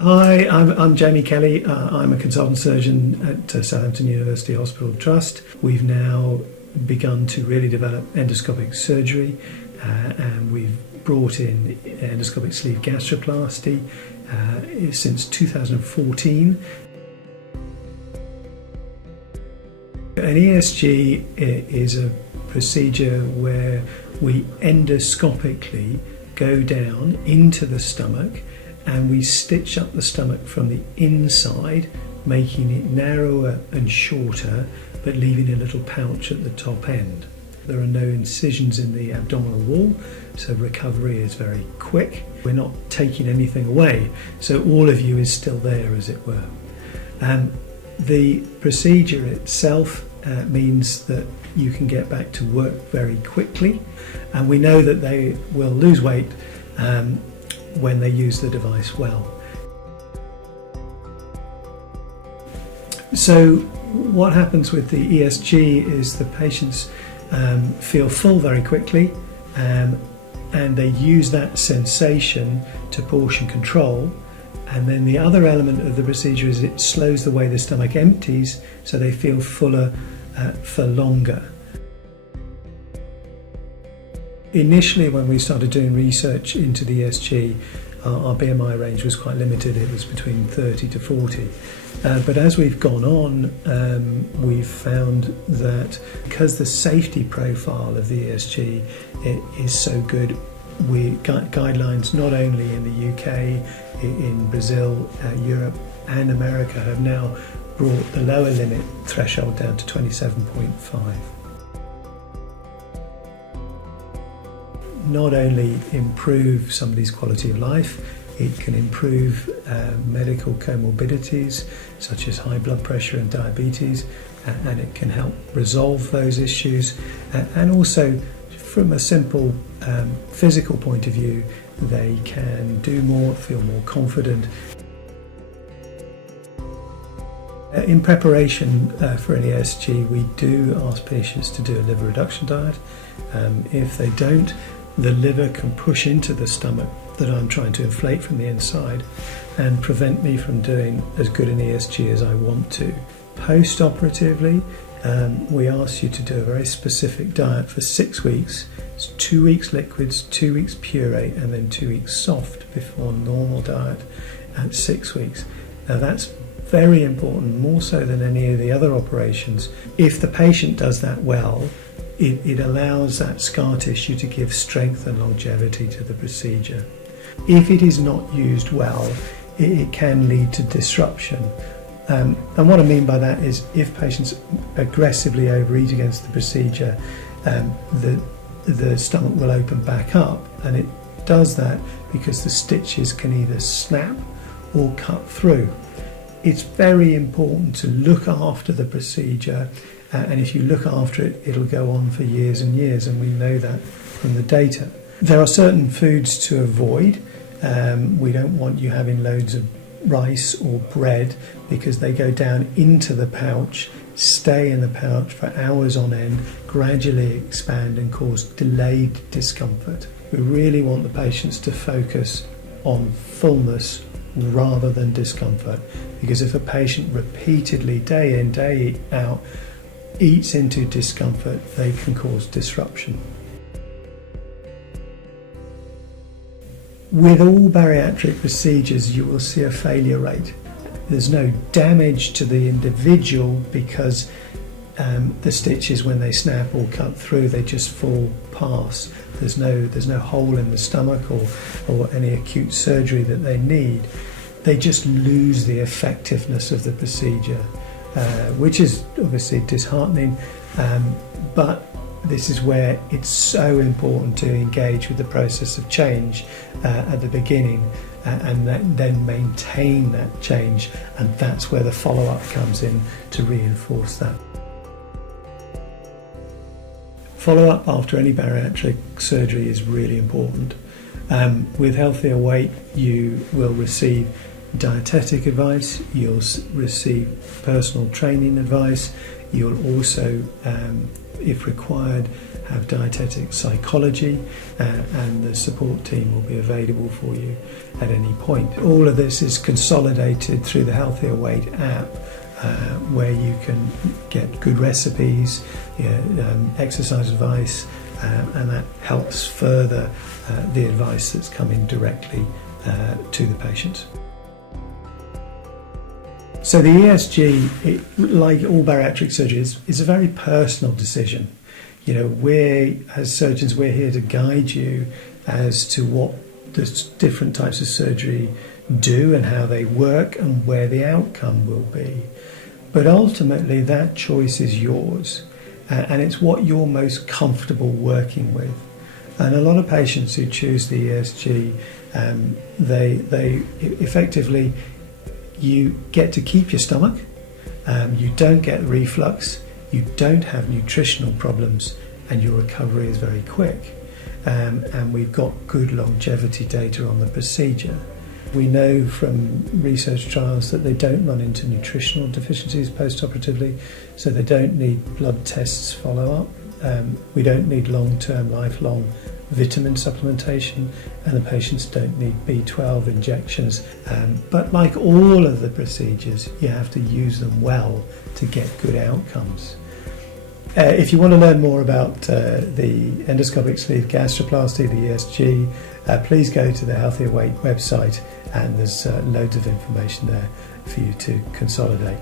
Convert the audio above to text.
Hi, I'm Jamie Kelly. I'm a consultant surgeon at Southampton University Hospital Trust. We've now begun to really develop endoscopic surgery, and we've brought in endoscopic sleeve gastroplasty since 2014. An ESG is a procedure where we endoscopically go down into the stomach and we stitch up the stomach from the inside, making it narrower and shorter, but leaving a little pouch at the top end. There are no incisions in the abdominal wall, so recovery is very quick. We're not taking anything away, so all of you is still there, as it were. The procedure itself means that you can get back to work very quickly, and we know that they will lose weight when they use the device well. So what happens with the ESG is the patients feel full very quickly, and they use that sensation to portion control. And then the other element of the procedure is it slows the way the stomach empties, so they feel fuller for longer. Initially, when we started doing research into the ESG, our BMI range was quite limited. It was between 30 to 40. But as we've gone on, we've found that because the safety profile of the ESG is so good, guidelines not only in the UK, in Brazil, Europe and America have now brought the lower limit threshold down to 27.5. Not only improve somebody's quality of life, it can improve medical comorbidities such as high blood pressure and diabetes, and it can help resolve those issues, and also from a simple physical point of view, they can do more, feel more confident. In preparation for an ESG, we do ask patients to do a liver reduction diet. If they don't, the liver can push into the stomach that I'm trying to inflate from the inside and prevent me from doing as good an ESG as I want to. Post-operatively, we ask you to do a very specific diet for 6 weeks. It's 2 weeks liquids, 2 weeks puree, and then 2 weeks soft before normal diet at 6 weeks. Now that's very important, more so than any of the other operations. If the patient does that well, it allows that scar tissue to give strength and longevity to the procedure. If it is not used well, it can lead to disruption. And what I mean by that is if patients aggressively overeat against the procedure, the stomach will open back up, and it does that because the stitches can either snap or cut through. It's very important to look after the procedure, and if you look after it, it'll go on for years and years, and we know that from the data. There are certain foods to avoid. We don't want you having loads of rice or bread because they go down into the pouch, stay in the pouch for hours on end, gradually expand and cause delayed discomfort. We really want the patients to focus on fullness rather than discomfort, because if a patient repeatedly, day in, day out, eats into discomfort, they can cause disruption. With all bariatric procedures, you will see a failure rate. There's no damage to the individual because the stitches, when they snap or cut through, they just fall past. There's no hole in the stomach or any acute surgery that they need. They just lose the effectiveness of the procedure, which is obviously disheartening, but this is where it's so important to engage with the process of change at the beginning, and then maintain that change, and that's where the follow-up comes in to reinforce that. Follow-up after any bariatric surgery is really important. With Healthier Weight, you will receive dietetic advice, you'll receive personal training advice, you'll also, if required, have dietetic psychology, and the support team will be available for you at any point. All of this is consolidated through the Healthier Weight app, where you can get good recipes, exercise advice, and that helps further the advice that's coming directly to the patient. So the ESG, like all bariatric surgeries, is a very personal decision. As surgeons, we're here to guide you as to what the different types of surgery do and how they work and where the outcome will be. But ultimately, that choice is yours, and it's what you're most comfortable working with. And a lot of patients who choose the ESG, they effectively, you get to keep your stomach, you don't get reflux, you don't have nutritional problems, and your recovery is very quick. And we've got good longevity data on the procedure. We know from research trials that they don't run into nutritional deficiencies post-operatively, so they don't need blood tests follow-up. We don't need long-term, lifelong vitamin supplementation, and the patients don't need B12 injections. But like all of the procedures, you have to use them well to get good outcomes. If you want to learn more about the endoscopic sleeve gastroplasty, the ESG, please go to the Healthier Weight website, and there's loads of information there for you to consolidate.